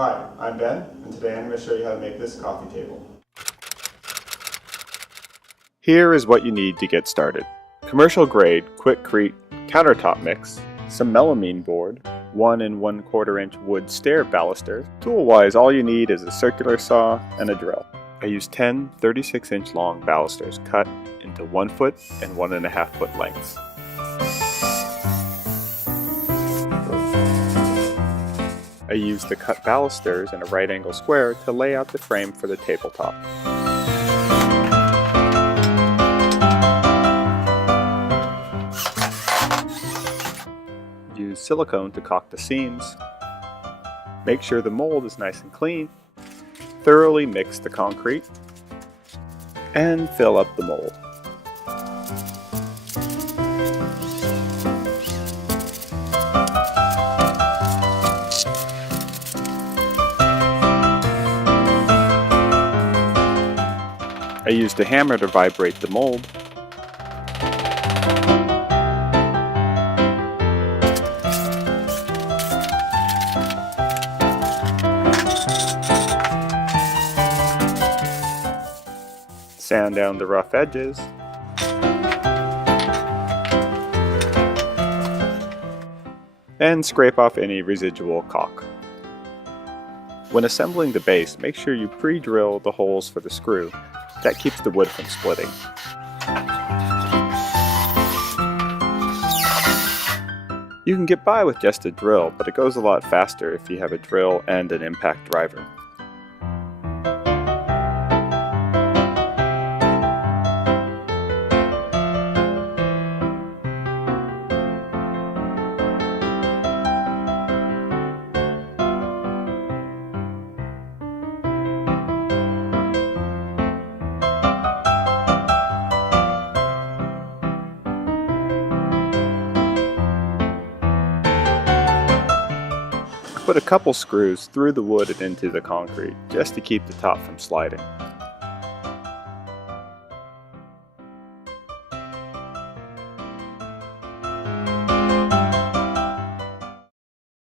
Hi, I'm Ben, and today I'm going to show you how to make this coffee table. Here is what you need to get started. Commercial grade Quickcrete countertop mix, some melamine board, 1 1/4 inch wood stair balusters. Tool-wise, all you need is a circular saw and a drill. I used 10 36-inch long balusters cut into 1 foot and 1.5 foot lengths. I used the cut balusters in a right angle square to lay out the frame for the tabletop. Use silicone to caulk the seams. Make sure the mold is nice and clean. Thoroughly mix the concrete and fill up the mold. I used a hammer to vibrate the mold. Sand down the rough edges. And scrape off any residual caulk. When assembling the base, make sure you pre-drill the holes for the screw. That keeps the wood from splitting. You can get by with just a drill, but it goes a lot faster if you have a drill and an impact driver. Put a couple screws through the wood and into the concrete, just to keep the top from sliding.